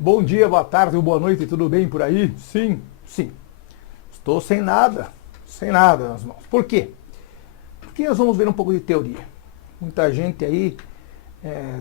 Bom dia, boa tarde ou boa noite, tudo bem por aí? Sim, sim. Estou sem nada nas mãos. Por quê? Porque nós vamos ver um pouco de teoria. Muita gente aí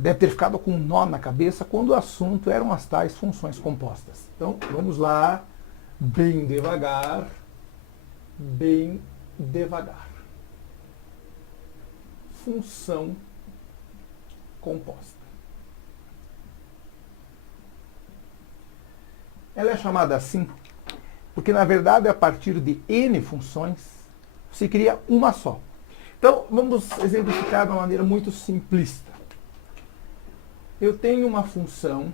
deve ter ficado com um nó na cabeça quando o assunto eram as tais funções compostas. Então, vamos lá, bem devagar, bem devagar. Função composta. Ela é chamada assim porque, na verdade, a partir de N funções, se cria uma só. Então, vamos exemplificar de uma maneira muito simplista. Eu tenho uma função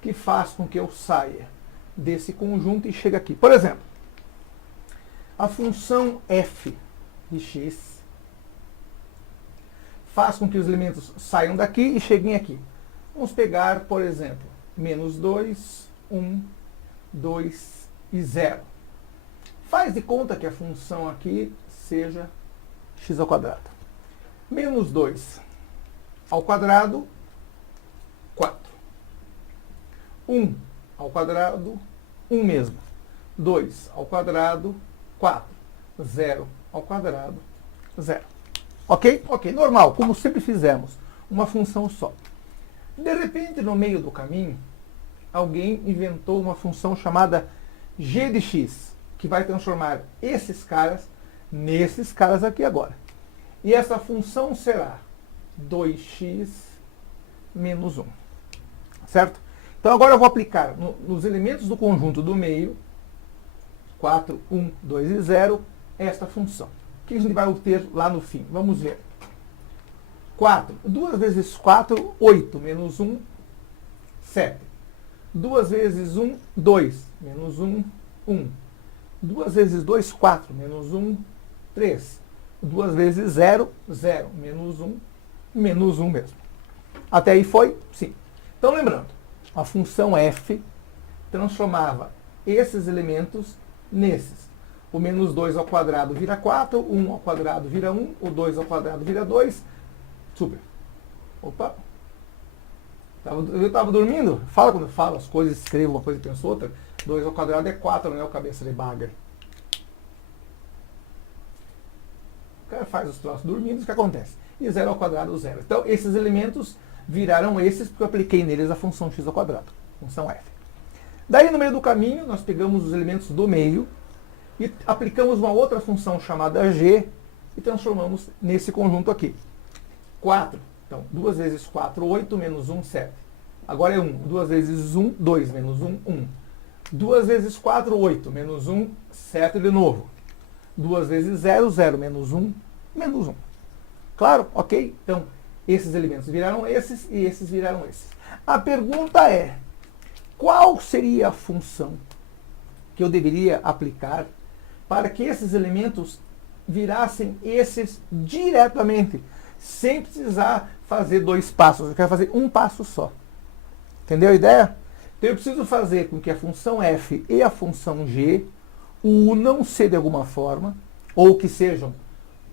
que faz com que eu saia desse conjunto e chegue aqui. Por exemplo, a função f de x faz com que os elementos saiam daqui e cheguem aqui. Vamos pegar, por exemplo, menos 2, 1, 2 e 0. Faz de conta que a função aqui seja x ao quadrado. Menos 2 ao quadrado, 4. 1 ao quadrado, 1 mesmo. 2 ao quadrado, 4. 0 ao quadrado, 0. Ok? Ok, normal, como sempre fizemos. Uma função só. De repente, no meio do caminho, alguém inventou uma função chamada g de x, que vai transformar esses caras nesses caras aqui agora. E essa função será 2x menos 1. Certo? Então agora eu vou aplicar nos elementos do conjunto do meio, 4, 1, 2 e 0, esta função. O que a gente vai obter lá no fim? Vamos ver. 4. 2 vezes 4, 8. Menos 1, 7. 2 vezes 1, 2. Menos 1, 1. 2 vezes 2, 4. Menos 1, 3. 2 vezes 0, 0. Menos 1 mesmo. Até aí foi? Sim. Então, lembrando, a função f transformava esses elementos nesses. O menos 2 ao quadrado vira 4, 1 ao quadrado vira 1, o 2 ao quadrado vira 2. Super. Opa. Eu estava dormindo? Fala quando eu falo as coisas, escrevo uma coisa e penso outra. 2 ao quadrado é 4, não é o cabeça de baga. O cara faz os troços dormindo, o que acontece? E 0 ao quadrado, 0. Então, esses elementos viraram esses porque eu apliquei neles a função x ao quadrado, função f. Daí, no meio do caminho, nós pegamos os elementos do meio e aplicamos uma outra função chamada g e transformamos nesse conjunto aqui. 4. Então, 2 vezes 4, 8, menos 1, 7. Agora é 1. 2 vezes 1, 2, menos 1, 1. 2 vezes 4, 8, menos 1, 7 de novo. 2 vezes 0, 0, menos 1, menos 1. Claro? Ok? Então, esses elementos viraram esses e esses viraram esses. A pergunta é, qual seria a função que eu deveria aplicar para que esses elementos virassem esses diretamente, sem precisar fazer 2 passos? Eu quero fazer um passo só. Entendeu a ideia? Então eu preciso fazer com que a função f e a função g unam-se de alguma forma, ou que sejam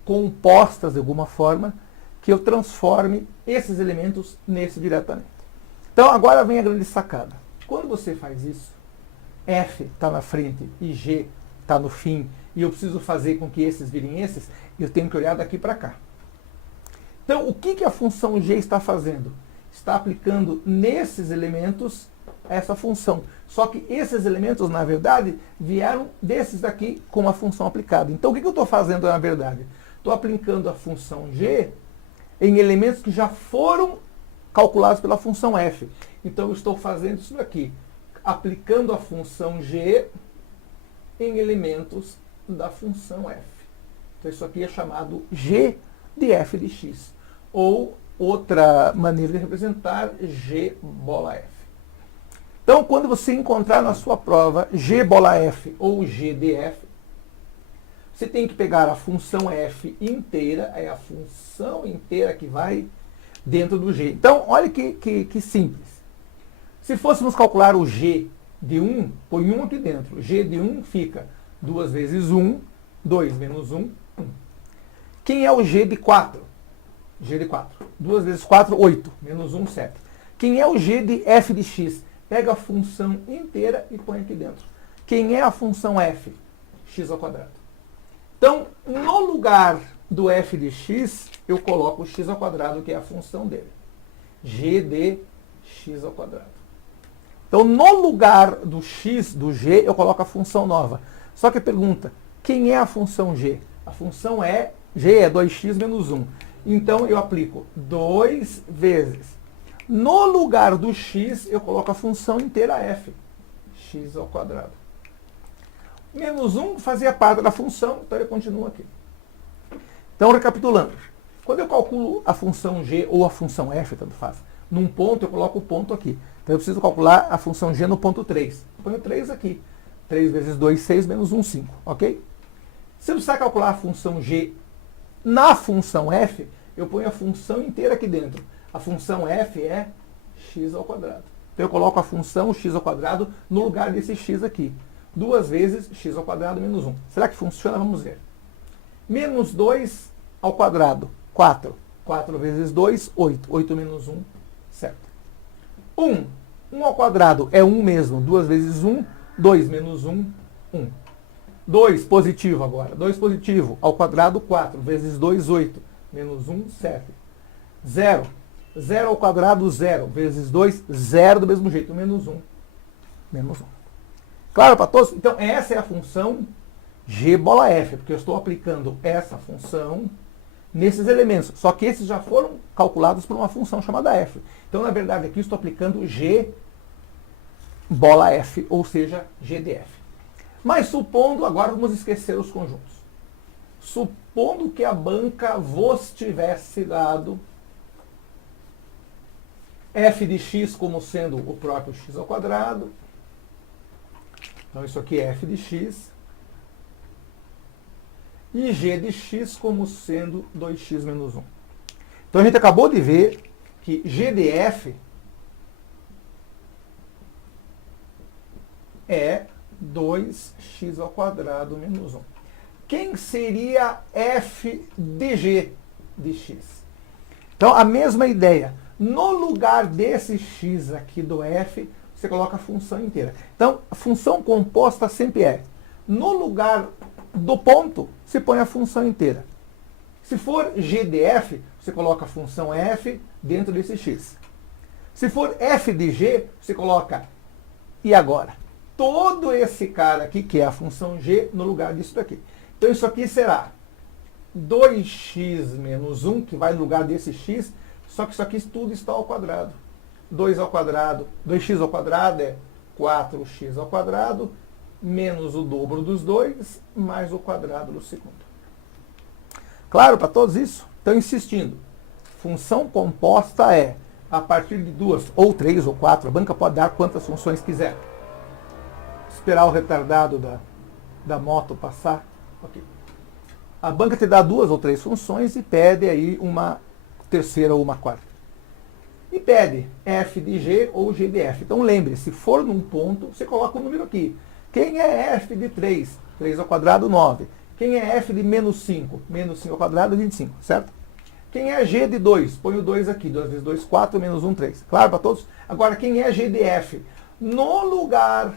compostas de alguma forma, que eu transforme esses elementos nesse diretamente. Então agora vem a grande sacada. Quando você faz isso, f está na frente e g está no fim, e eu preciso fazer com que esses virem esses, eu tenho que olhar daqui para cá. Então, o que a função g está fazendo? Está aplicando nesses elementos essa função. Só que esses elementos, na verdade, vieram desses daqui com a função aplicada. Então, o que eu estou fazendo, na verdade? Estou aplicando a função g em elementos que já foram calculados pela função f. Então, eu estou fazendo isso daqui, aplicando a função g em elementos da função f. Então, isso aqui é chamado g de f de x. Ou outra maneira de representar g bola f. Então, quando você encontrar na sua prova g bola f ou g de f, você tem que pegar a função f inteira, é a função inteira que vai dentro do g. Então, olha que simples. Se fôssemos calcular o g de 1, põe 1 aqui dentro. G de 1 fica 2 vezes 1, 2 menos 1, 1. Quem é o g de 4? G de 4. 2 vezes 4, 8. Menos 1, 7. Quem é o g de f de x? Pega a função inteira e põe aqui dentro. Quem é a função f? X ao quadrado. Então, no lugar do f de x, eu coloco o x ao quadrado, que é a função dele. G de x ao quadrado. Então, no lugar do x, do g, eu coloco a função nova. Só que pergunta, quem é a função g? A função g é 2x menos 1. Então, eu aplico 2 vezes. No lugar do x, eu coloco a função inteira f. X ao quadrado. Menos 1 fazia parte da função, então ele continua aqui. Então, recapitulando. Quando eu calculo a função g ou a função f, tanto faz, num ponto, eu coloco o ponto aqui. Então, eu preciso calcular a função g no ponto 3. Eu ponho 3 aqui. 3 vezes 2, 6, menos 1, 5. Ok? Se eu precisar calcular a função g na função f, eu ponho a função inteira aqui dentro. A função f é x ao quadrado. Então, eu coloco a função x ao quadrado no lugar desse x aqui. 2 vezes x ao quadrado menos 1. Será que funciona? Vamos ver. Menos 2 ao quadrado, 4. 4 vezes 2, 8. 8 menos 1, certo. 1. 1 ao quadrado é 1 mesmo. 2 vezes 1, 2 menos 1, 1. 2 positivo agora. 2 positivo ao quadrado, 4. Vezes 2, 8. Menos 1, 7. 0. 0 ao quadrado, 0. Vezes 2, 0 do mesmo jeito. Menos 1. Menos 1. Claro para todos? Então, essa é a função g bola f, porque eu estou aplicando essa função nesses elementos. Só que esses já foram calculados por uma função chamada f. Então, na verdade, aqui eu estou aplicando g bola f, ou seja, g de f. Mas supondo, agora vamos esquecer os conjuntos. Supondo que a banca vos tivesse dado f de x como sendo o próprio x ao quadrado. Então, isso aqui é f de x. E g de x como sendo 2x menos 1. Então, a gente acabou de ver que g de f é 2x ao quadrado menos 1. Quem seria f de g de x? Então, a mesma ideia. No lugar desse x aqui do f, você coloca a função inteira. Então, a função composta sempre é, no lugar do ponto, você põe a função inteira. Se for g de f, você coloca a função f dentro desse x. Se for f de g, você coloca, e agora? Todo esse cara aqui, que é a função g, no lugar disso daqui. Então, isso aqui será 2x menos 1, que vai no lugar desse x, só que isso aqui tudo está ao quadrado. 2 ao quadrado, 2x ao quadrado é 4x ao quadrado, menos o dobro dos 2, mais o quadrado do segundo. Claro para todos isso? Então, insistindo. Função composta é, a partir de 2, ou 3, ou 4, a banca pode dar quantas funções quiser. Esperar o retardado da moto passar. Okay. A banca te dá 2 ou 3 funções e pede aí uma terceira ou uma quarta. E pede f de g ou g de f. Então lembre, se for num ponto, você coloca o número aqui. Quem é f de 3? 3 ao quadrado, 9. Quem é f de menos 5? Menos 5 ao quadrado, 25, certo? Quem é g de 2? Põe o 2 aqui. 2 vezes 2, 4, menos 1, 3. Claro para todos? Agora, quem é g de f? No lugar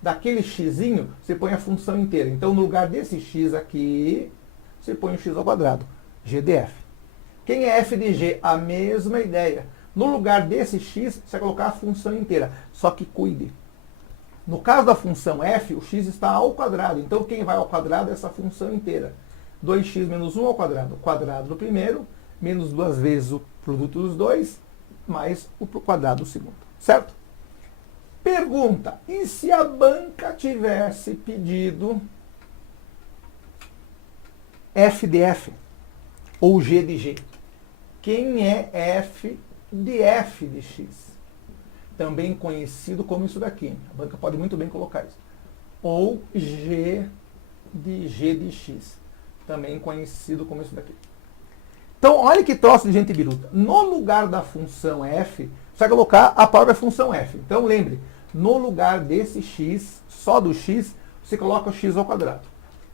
daquele xzinho, você põe a função inteira. Então, no lugar desse x aqui, você põe o x ao quadrado. G de f. Quem é f de g? A mesma ideia. No lugar desse x, você vai colocar a função inteira. Só que cuide. No caso da função f, o x está ao quadrado. Então, quem vai ao quadrado é essa função inteira. 2x menos 1 ao quadrado. Quadrado do primeiro, menos 2 vezes o produto dos dois, mais o quadrado do segundo. Certo? Pergunta. E se a banca tivesse pedido f de f? Ou g de g? Quem é f de x? Também conhecido como isso daqui. A banca pode muito bem colocar isso. Ou g de x. Também conhecido como isso daqui. Então, olha que troço de gente biruta. No lugar da função f, você vai colocar a própria função f. Então, lembre, no lugar desse x, só do x, você coloca o x ao quadrado.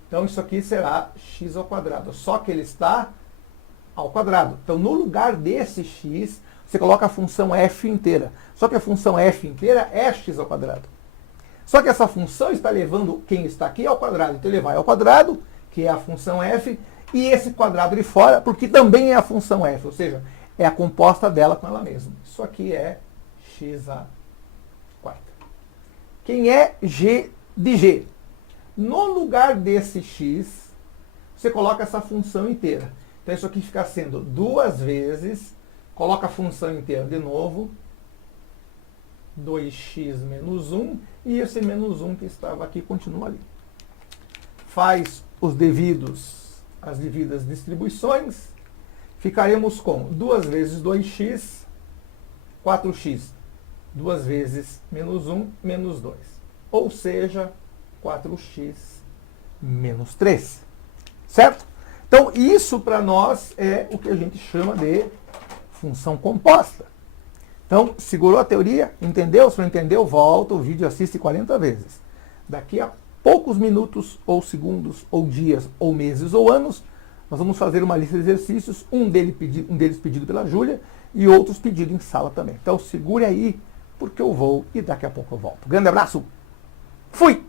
Então, isso aqui será x ao quadrado. Só que ele está ao quadrado. Então, no lugar desse x, você coloca a função f inteira. Só que a função f inteira é x ao quadrado. Só que essa função está levando quem está aqui ao quadrado. Então ele vai ao quadrado, que é a função f, e esse quadrado de fora, porque também é a função f, ou seja, é a composta dela com ela mesma. Isso aqui é x à quarta. Quem é g de g? No lugar desse x, você coloca essa função inteira. Então isso aqui fica sendo 2 vezes, coloca a função inteira de novo, 2x menos 1, e esse menos 1 que estava aqui continua ali. Faz as devidas distribuições, ficaremos com 2 vezes 2x, 4x, 2 vezes menos 1, menos 2. Ou seja, 4x menos 3. Certo? Então, isso para nós é o que a gente chama de função composta. Então, segurou a teoria? Entendeu? Se não entendeu, volta o vídeo e assiste 40 vezes. Daqui a poucos minutos, ou segundos, ou dias, ou meses, ou anos, nós vamos fazer uma lista de exercícios, um deles pedido pela Júlia e outros pedidos em sala também. Então, segure aí, porque eu vou e daqui a pouco eu volto. Grande abraço! Fui!